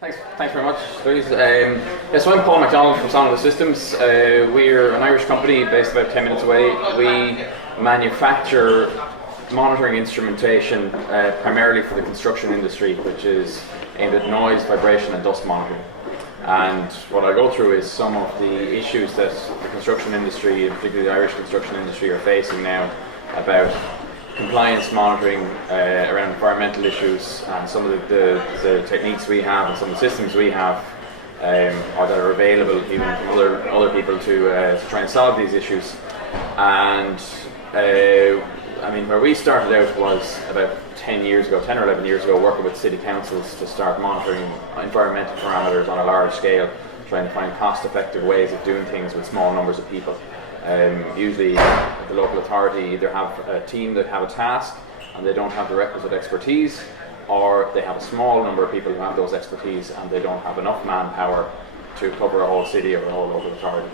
Thanks very much, Louise. So I'm Paul McDonald from Sonitus Systems. We're an Irish company based about 10 minutes away. We manufacture monitoring instrumentation primarily for the construction industry, which is aimed at noise, vibration and dust monitoring. And what I go through is some of the issues that the construction industry, and particularly the Irish construction industry, are facing now about compliance monitoring around environmental issues, and some of the techniques we have and some of the systems we have or that are available even from other people to try and solve these issues. And where we started out was about 10 or 11 years ago, working with city councils to start monitoring environmental parameters on a large scale, trying to find cost-effective ways of doing things with small numbers of people. Usually the local authority either have a team that have a task and they don't have the requisite expertise, or they have a small number of people who have those expertise and they don't have enough manpower to cover a whole city or a whole local authority.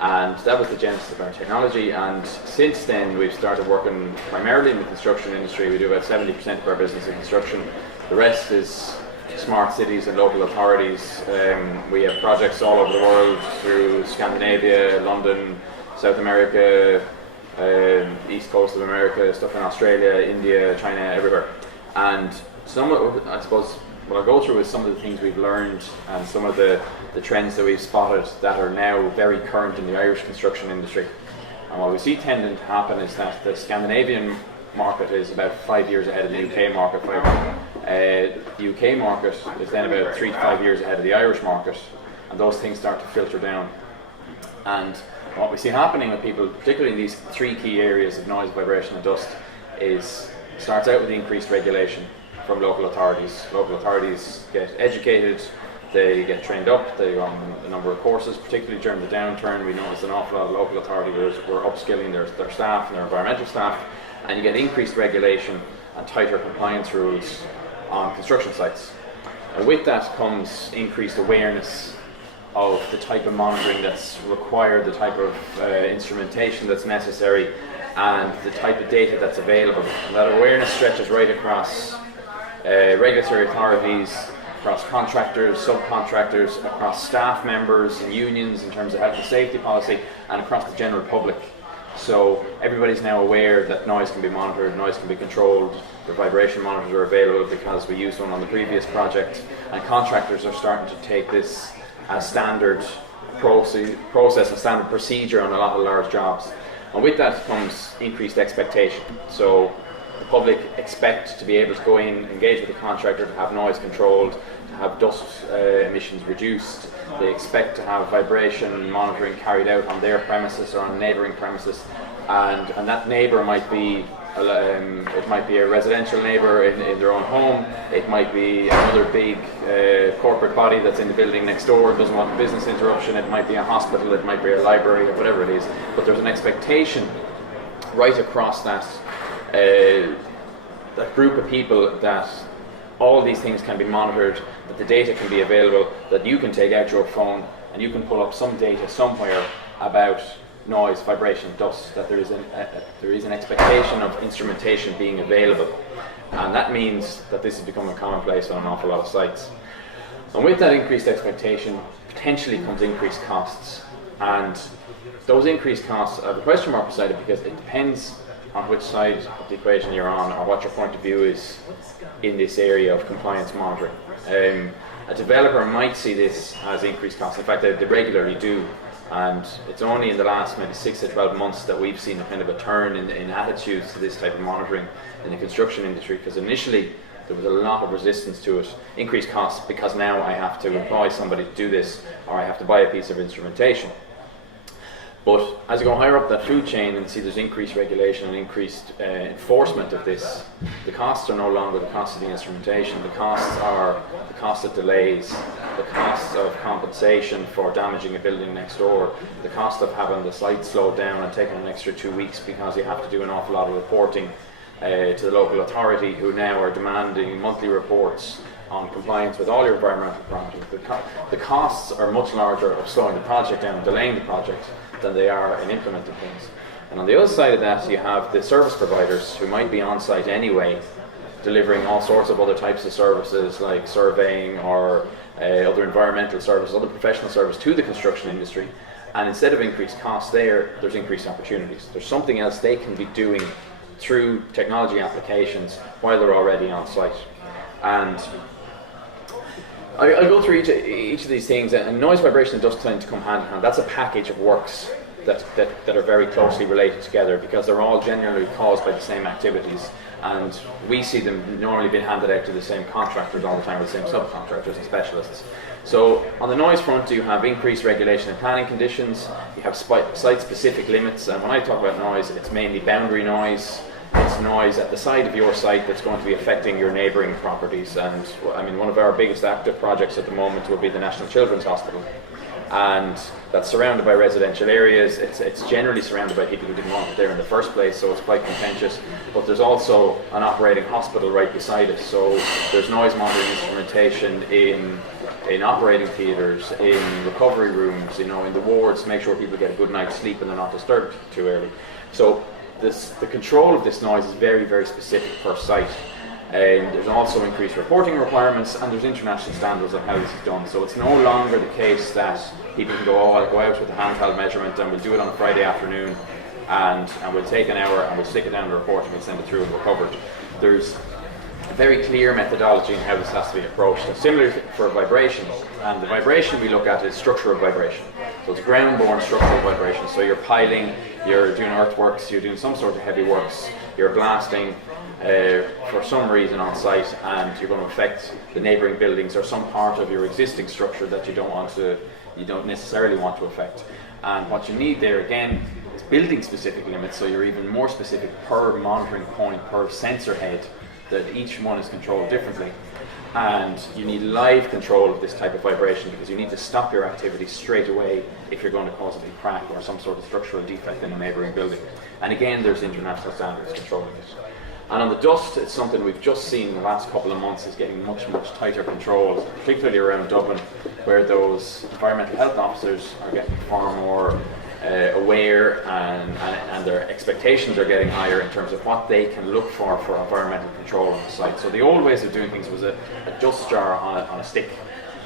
And that was the genesis of our technology, and since then we've started working primarily in the construction industry. We do about 70% of our business in construction. The rest is smart cities and local authorities. We have projects all over the world, through Scandinavia, London, South America, East Coast of America, stuff in Australia, India, China, everywhere. And I suppose what I'll go through is some of the things we've learned and some of the trends that we've spotted that are now very current in the Irish construction industry. And what we see tending to happen is that the Scandinavian market is about 5 years ahead of the UK market. The UK market is then about 3 to 5 years ahead of the Irish market, and those things start to filter down. And what we see happening with people, particularly in these three key areas of noise, vibration and dust, starts out with increased regulation from local authorities. Local authorities get educated, they get trained up, they run a number of courses. Particularly during the downturn, we noticed an awful lot of local authorities were upskilling their staff and their environmental staff, and you get increased regulation and tighter compliance rules on construction sites. And with that comes increased awareness of the type of monitoring that's required, the type of instrumentation that's necessary, and the type of data that's available. And that awareness stretches right across regulatory authorities, across contractors, subcontractors, across staff members and unions in terms of health and safety policy, and across the general public. So everybody's now aware that noise can be monitored, noise can be controlled. The vibration monitors are available because we used one on the previous project, and contractors are starting to take this as standard process and standard procedure on a lot of large jobs. And with that comes increased expectation. So the public expect to be able to go in, engage with the contractor, to have noise controlled, to have dust emissions reduced. They expect to have vibration monitoring carried out on their premises or on neighbouring premises, and that neighbour might be it might be a residential neighbour in their own home. It might be another big corporate body that's in the building next door and doesn't want business interruption. It might be a hospital, it might be a library, or whatever it is. But there's an expectation right across that group of people that all these things can be monitored, that the data can be available, that you can take out your phone and you can pull up some data somewhere about noise, vibration, dust, that there is an expectation of instrumentation being available. And that means that this has become a commonplace on an awful lot of sites. And with that increased expectation, potentially comes increased costs. And those increased costs are the question mark beside it, because it depends on which side of the equation you're on, or what your point of view is in this area of compliance monitoring. A developer might see this as increased costs. In fact, they regularly do. And it's only in the last maybe 6 to 12 months that we've seen a kind of a turn in attitudes to this type of monitoring in the construction industry, because initially there was a lot of resistance to it. Increased costs because now I have to employ somebody to do this, or I have to buy a piece of instrumentation. But as you go higher up that food chain and see there's increased regulation and increased enforcement of this, the costs are no longer the cost of the instrumentation. The costs are the cost of delays, the cost of compensation for damaging a building next door, the cost of having the site slowed down and taking an extra 2 weeks because you have to do an awful lot of reporting to the local authority, who now are demanding monthly reports on compliance with all your environmental parameters. The costs are much larger of slowing the project down, delaying the project, than they are in implementing things. And on the other side of that, you have the service providers who might be on site anyway, delivering all sorts of other types of services like surveying or other environmental services, other professional service to the construction industry. And instead of increased costs there's increased opportunities. There's something else they can be doing through technology applications while they're already on site. And I'll go through each of these things, and noise, vibration and dust tend to come hand in hand. That's a package of works that are very closely related together because they're all generally caused by the same activities, and we see them normally being handed out to the same contractors all the time, or the same subcontractors and specialists. So on the noise front, you have increased regulation and planning conditions, you have site-specific limits, and when I talk about noise, it's mainly boundary noise. It's noise at the side of your site that's going to be affecting your neighbouring properties. And I mean, one of our biggest active projects at the moment will be the National Children's Hospital, and that's surrounded by residential areas. It's generally surrounded by people who didn't want it there in the first place, so it's quite contentious. But there's also an operating hospital right beside it, so there's noise monitoring instrumentation in operating theatres, in recovery rooms, in the wards, to make sure people get a good night's sleep and they're not disturbed too early. So the control of this noise is very, very specific per site. There's also increased reporting requirements, and there's international standards of how this is done. So it's no longer the case that people can go, I'll go out with a handheld measurement and we'll do it on a Friday afternoon and we'll take an hour and we'll stick it down the report and we'll send it through and we're covered. There's a very clear methodology in how this has to be approached. And similar for vibration, and the vibration we look at is structural vibration. So it's ground-borne structural vibration. So you're piling, you're doing earthworks, you're doing some sort of heavy works, you're blasting for some reason on site, and you're going to affect the neighbouring buildings or some part of your existing structure that you don't necessarily want to affect. And what you need there again is building-specific limits. So you're even more specific per monitoring point, per sensor head, that each one is controlled differently. And you need live control of this type of vibration because you need to stop your activity straight away if you're going to cause a big crack or some sort of structural defect in a neighbouring building. And again, there's international standards controlling it. And on the dust, it's something we've just seen in the last couple of months is getting much, much tighter control, particularly around Dublin, where those environmental health officers are getting far more aware, and their expectations are getting higher in terms of what they can look for environmental control on the site. So the old ways of doing things was a dust jar on a stick,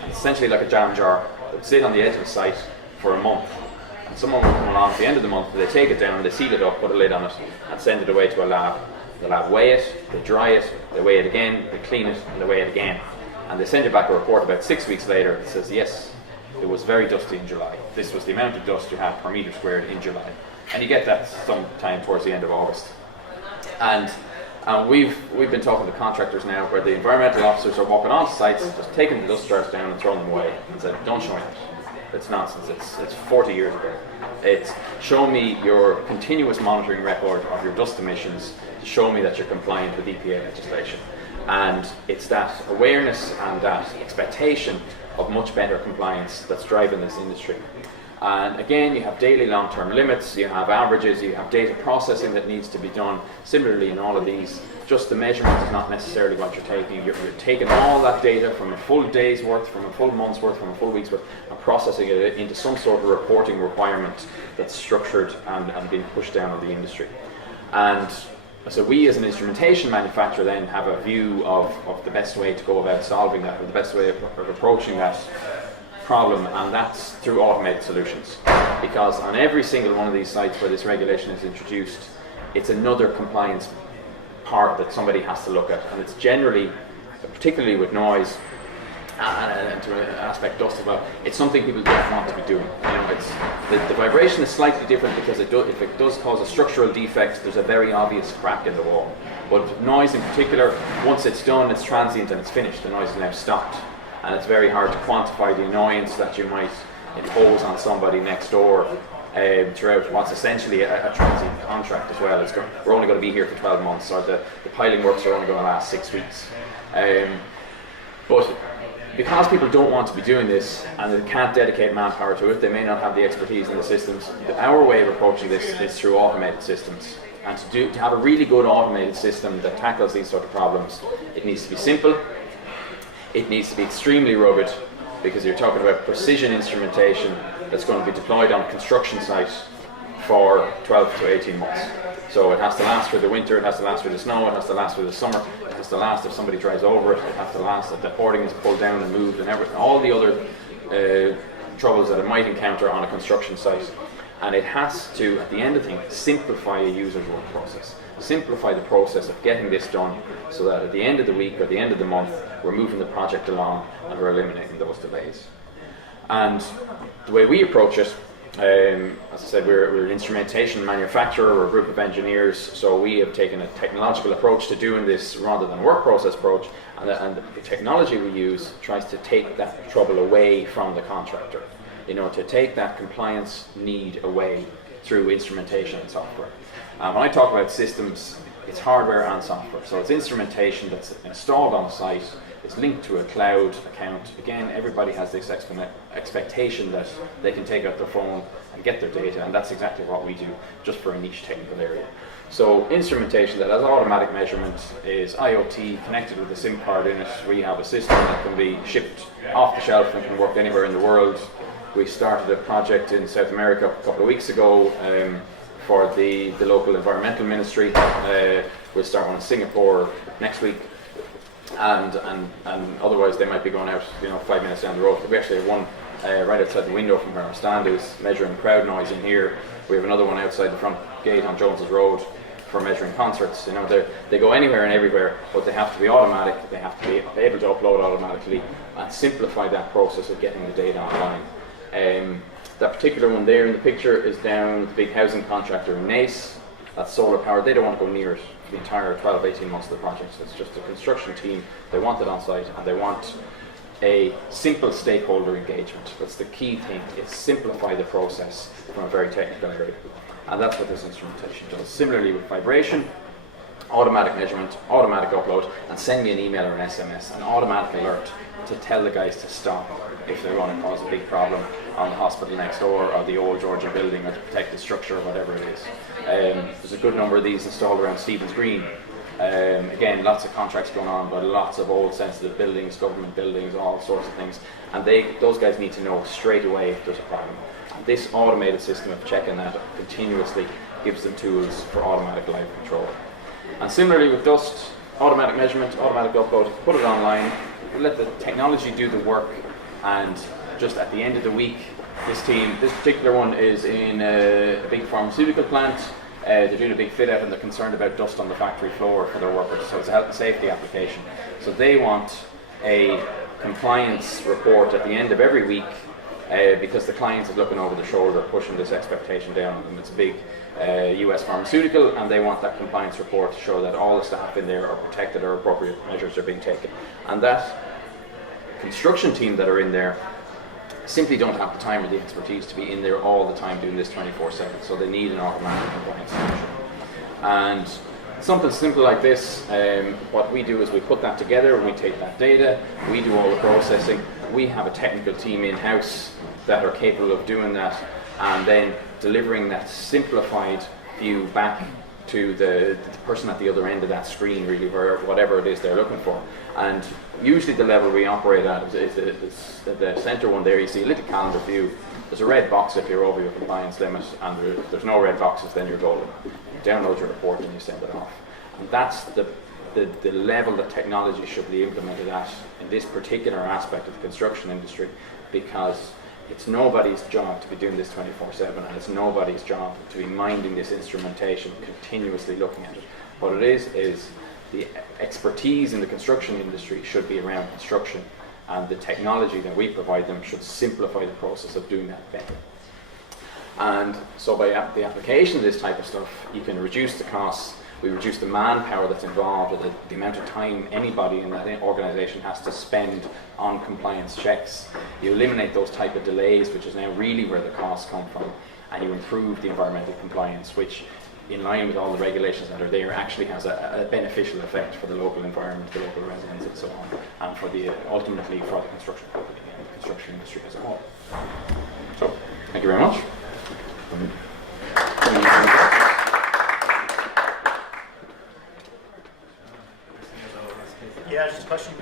and essentially like a jam jar that would sit on the edge of the site for a month. And someone would come along at the end of the month, they take it down, they seal it up, put a lid on it, and send it away to a lab. The lab weigh it, they dry it, they weigh it again, they clean it, and they weigh it again. And they send you back a report about 6 weeks later that says, yes, it was very dusty in July. This was the amount of dust you had per metre squared in July. And you get that sometime towards the end of August. And we've been talking to contractors now where the environmental officers are walking on sites, just taking the dust jars down and throwing them away and said, don't show me that. It's nonsense. It's 40 years ago. It's show me your continuous monitoring record of your dust emissions to show me that you're compliant with EPA legislation. And it's that awareness and that expectation of much better compliance that's driving this industry. And again, you have daily long-term limits, you have averages, you have data processing that needs to be done. Similarly in all of these, just the measurement is not necessarily what you're taking. You're taking all that data from a full day's worth, from a full month's worth, from a full week's worth, and processing it into some sort of reporting requirement that's structured and being pushed down on the industry. And so we as an instrumentation manufacturer then have a view of the best way to go about solving that, or the best way of approaching that problem, and that's through automated solutions. Because on every single one of these sites where this regulation is introduced, it's another compliance part that somebody has to look at, and it's generally, particularly with noise, and to an aspect dust as well, it's something people don't want to be doing. It's the vibration is slightly different because if it does cause a structural defect, there's a very obvious crack in the wall. But noise in particular, once it's done, it's transient and it's finished. The noise is now stopped, and it's very hard to quantify the annoyance that you might impose on somebody next door throughout what's essentially a transient contract as well. We're only going to be here for 12 months, or the piling works are only going to last 6 weeks. But because people don't want to be doing this and they can't dedicate manpower to it, they may not have the expertise in the systems. Our way of approaching this is through automated systems. And to have a really good automated system that tackles these sort of problems, it needs to be simple, it needs to be extremely rugged, because you're talking about precision instrumentation that's going to be deployed on a construction site for 12 to 18 months. So it has to last through the winter, it has to last through the snow, it has to last through the summer, it has to last if somebody drives over it, it has to last if the hoarding is pulled down and moved and everything, all the other troubles that it might encounter on a construction site. And it has to, at the end of things, simplify a user's work process. Simplify the process of getting this done so that at the end of the week or the end of the month, we're moving the project along and we're eliminating those delays. And the way we approach it, as I said, we're an instrumentation manufacturer, we're a group of engineers, so we have taken a technological approach to doing this rather than a work process approach, and the technology we use tries to take that trouble away from the contractor, to take that compliance need away through instrumentation and software. When I talk about systems, it's hardware and software, so it's instrumentation that's installed on site. It's linked to a cloud account. Again, everybody has this expectation that they can take out their phone and get their data, and that's exactly what we do, just for a niche technical area. So instrumentation that has automatic measurement is IoT connected with a SIM card in it. We have a system that can be shipped off the shelf and can work anywhere in the world. We started a project in South America a couple of weeks ago for the local environmental ministry. We'll start one in Singapore next week. And otherwise they might be going out 5 minutes down the road. We actually have one right outside the window from where our stand is, measuring crowd noise in here. We have another one outside the front gate on Jones's Road for measuring concerts. They go anywhere and everywhere, but they have to be automatic. They have to be able to upload automatically and simplify that process of getting the data online. That particular one there in the picture is down with the big housing contractor in Nace. That's solar powered. They don't want to go near it the entire 12-18 months of the project. So it's just a construction team. They want it on site and they want a simple stakeholder engagement. That's the key thing. It's simplify the process from a very technical area. And that's what this instrumentation does. Similarly with vibration, automatic measurement, automatic upload, and send me an email or an SMS, an automatic alert to tell the guys to stop if they're going to cause a big problem on the hospital next door or the old Georgian building or to protect the structure or whatever it is. There's a good number of these installed around Stephen's Green. Again, lots of contracts going on, but lots of old sensitive buildings, government buildings, all sorts of things. And those guys need to know straight away if there's a problem. And this automated system of checking that continuously gives them tools for automatic live control. And similarly with dust, automatic measurement, automatic upload, put it online, let the technology do the work, and just at the end of the week, this particular one is in a big pharmaceutical plant. They're doing a big fit out and they're concerned about dust on the factory floor for their workers, so it's a health and safety application. So they want a compliance report at the end of every week because the client is looking over the shoulder, pushing this expectation down on them. It's a big US pharmaceutical, and they want that compliance report to show that all the staff in there are protected or appropriate measures are being taken. And that construction team that are in there simply don't have the time or the expertise to be in there all the time doing this 24/7, so they need an automatic compliance solution. And something simple like this, what we do is we put that together and we take that data, we do all the processing, we have a technical team in-house that are capable of doing that and then delivering that simplified view back to the person at the other end of that screen, really, whatever it is they're looking for. And usually the level we operate at is the center one there. You see a little calendar view. There's a red box if you're over your compliance limit, and if there's no red boxes, then you're golden. You download your report and you send it off. And that's the level that technology should be implemented at in this particular aspect of the construction industry, because it's nobody's job to be doing this 24/7, and it's nobody's job to be minding this instrumentation, continuously looking at it. What it is the expertise in the construction industry should be around construction, and the technology that we provide them should simplify the process of doing that better. And so by the application of this type of stuff, you can reduce the costs. We reduce the manpower that's involved, or the amount of time anybody in that organisation has to spend on compliance checks. You eliminate those type of delays, which is now really where the costs come from, and you improve the environmental compliance, which, in line with all the regulations that are there, actually has a beneficial effect for the local environment, the local residents, and so on, and for ultimately for the construction company and the construction industry as a whole. So, thank you very much. Yeah, just a question.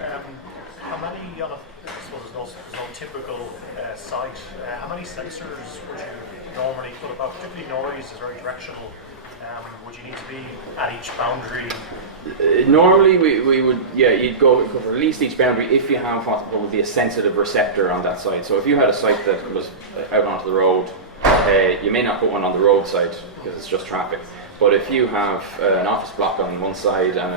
How many, I suppose there's no typical site, how many sensors would you normally put about, particularly noise is very directional, would you need to be at each boundary? Normally we would, yeah, you'd go for at least each boundary if you have what would be a sensitive receptor on that site. So if you had a site that was out onto the road, you may not put one on the roadside because it's just traffic. But if you have an office block on one side and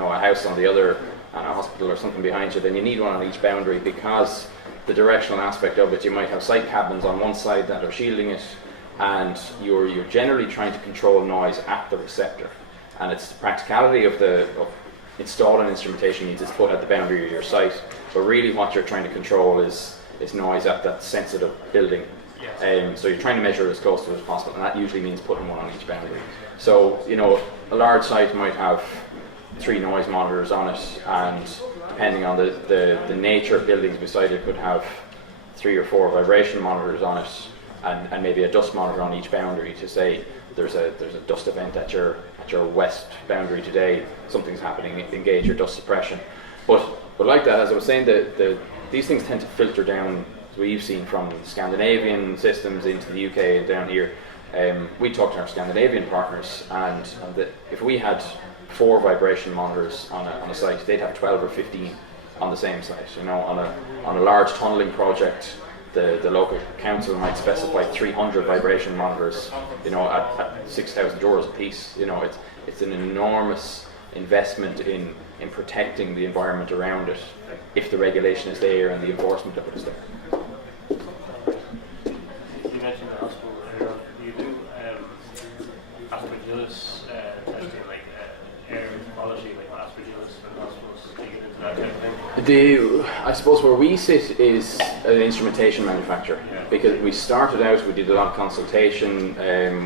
a house on the other and a hospital or something behind you, then you need one on each boundary, because the directional aspect of it, you might have site cabins on one side that are shielding it, and you're generally trying to control noise at the receptor. And it's the practicality of installing instrumentation needs is put at the boundary of your site, but really what you're trying to control is noise at that sensitive building. Yes. So you're trying to measure as close to it as possible, and that usually means putting one on each boundary. So, a large site might have 3 noise monitors on it, and depending on the nature of buildings beside it, could have 3 or 4 vibration monitors on it, and maybe a dust monitor on each boundary to say there's a dust event at your west boundary today, something's happening, engage your dust suppression. But like that, as I was saying, these things tend to filter down, as we've seen, from Scandinavian systems into the UK and down here. We talked to our Scandinavian partners, and if we had 4 vibration monitors on a site, they'd have 12 or 15 on the same site. On a large tunnelling project, the local council might specify 300 vibration monitors, at €6,000 a piece. It's an enormous investment in protecting the environment around it, if the regulation is there and the enforcement of it is there. You mentioned the hospital earlier. Do you do aspergillus testing, like air quality, like aspergillus and hospitals? Do you get into that kind of thing? I suppose where we sit is an instrumentation manufacturer, because we started out, we did a lot of consultation,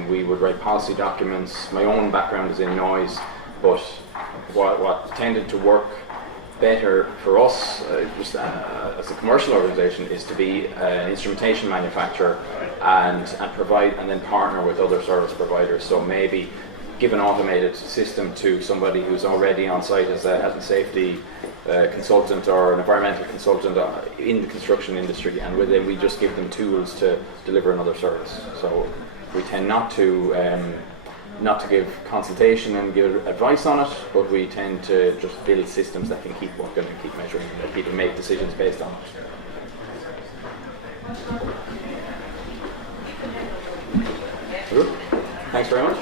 we would write policy documents. My own background is in noise, but what tended to work better for us, just as a commercial organisation, is to be an instrumentation manufacturer and provide, and then partner with other service providers. So maybe give an automated system to somebody who's already on site as a health and safety consultant or an environmental consultant in the construction industry, and then we just give them tools to deliver another service. So we tend not to give consultation and give advice on it, but we tend to just build systems that can keep working and keep measuring, and that people make decisions based on it. Good. Thanks very much.